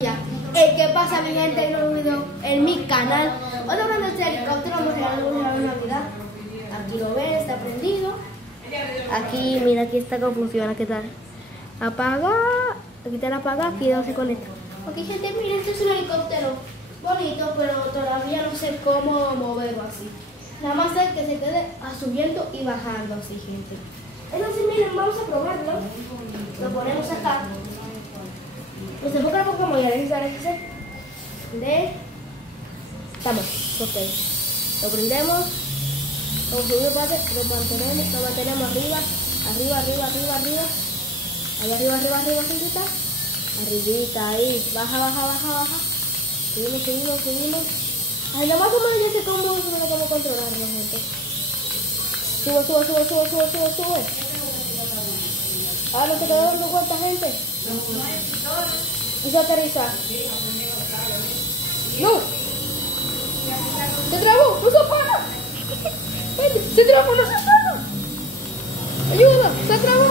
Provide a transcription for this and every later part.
¿Qué pasa, mi gente? Hay un nuevo video en mi canal. Hoy hablando de este helicóptero, vamos a regalar un regalo de Navidad. Aquí lo ven, está prendido. Aquí, mira, aquí está cómo funciona, ¿qué tal? Apaga, aquí te la apaga, aquí no se conecta. Ok, gente, miren, este es un helicóptero bonito, pero todavía no sé cómo moverlo así. Nada más sé que se quede subiendo y bajando así, gente. Entonces, miren, vamos a probarlo. Lo ponemos acá. Pues se enfoca como ya les de estamos, ok. Lo prendemos, como subimos parte, lo mantenemos arriba, arribita, ahí, baja. Subimos. Ay, nada más o menos ya sé cómo controlarlo, gente. Sube. Ah, no te quedó dando cuenta, gente. Y se aterriza. ¡No! ¡Se trabó! ¡No se apaga! ¡Se trabó! ¡No se apaga! ¡Ayuda! ¡Se trabó!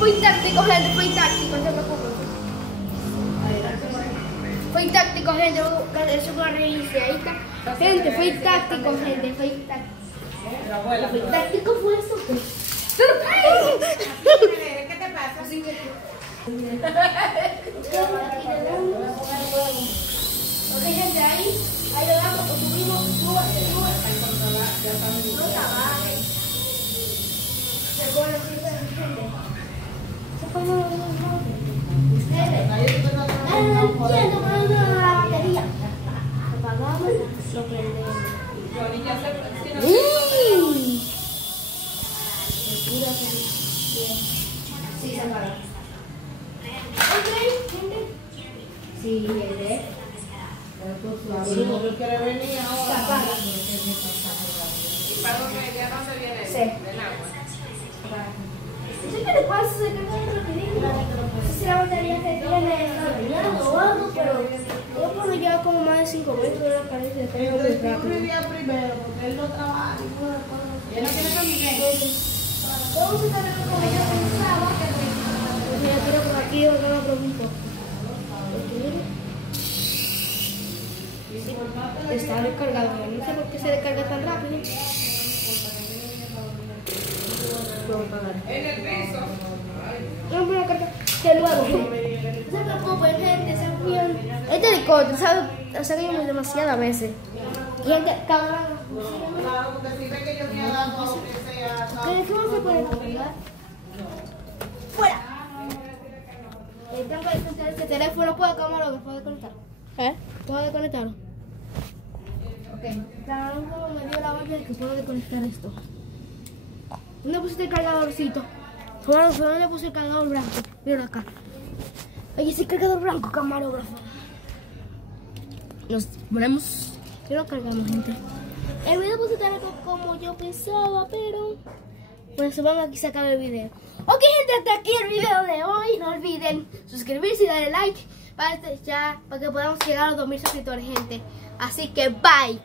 Fue táctico, gente. Fue táctico, no se preocupen. Fue táctico, gente. Eso fue una reiniciadita. Gente, fue táctico. Fue táctico, fue eso. ¿Qué te pasa? Ok, gente, ahí le damos, subimos, sube. No trabaje. Se pone así, gente. Se pone la batería. Apagamos, lo prendemos. Sí, se apaga. Ok, gente. Sí, gente. Yo quiero venir ahora. Se apaga. ¿Y para dónde ya no se viene Sí. del agua? No sé qué le pasa, se carga el rapidito. No sé si la batería se tiene dañado o algo, pero yo cuando lleva como más de 5 metros de la pared se carga muy Yo rápido. vivía primero porque él no trabaja. Él no tiene familia. Vamos a estar como yo pensaba que ya quiero por aquí, yo no lo pregunto. Está descargado, no sé por qué se descarga tan rápido. Vamos a pagar. En el piso. Vamos a poner carga de nuevo. No se preocupen, gente, se enfrían. Este helicóptero, ¿sabe? Yo demasiadas veces. Y gente, cabrón. Claro, porque si ve que yo te he dado aunque sea. ¿Qué más se puede cargar? ¡Fuera! Tengo que desconectar este teléfono. ¿Puedo desconectar? ¿Puedo desconectarlo? Ok. Claro, como me dio la orden que puedo desconectar esto. ¿Dónde pusiste el cargadorcito? Solo le puse el cargador blanco. Mira acá. Oye, ese cargador blanco, camarógrafo. Nos ponemos. ¿Qué lo cargamos, gente? El video puse tan algo como yo pensaba, pero pues vamos aquí a sacar el video. Ok, gente, hasta aquí el video de hoy. No olviden suscribirse y darle like para que podamos llegar a los 2000 suscriptores, gente. Así que bye.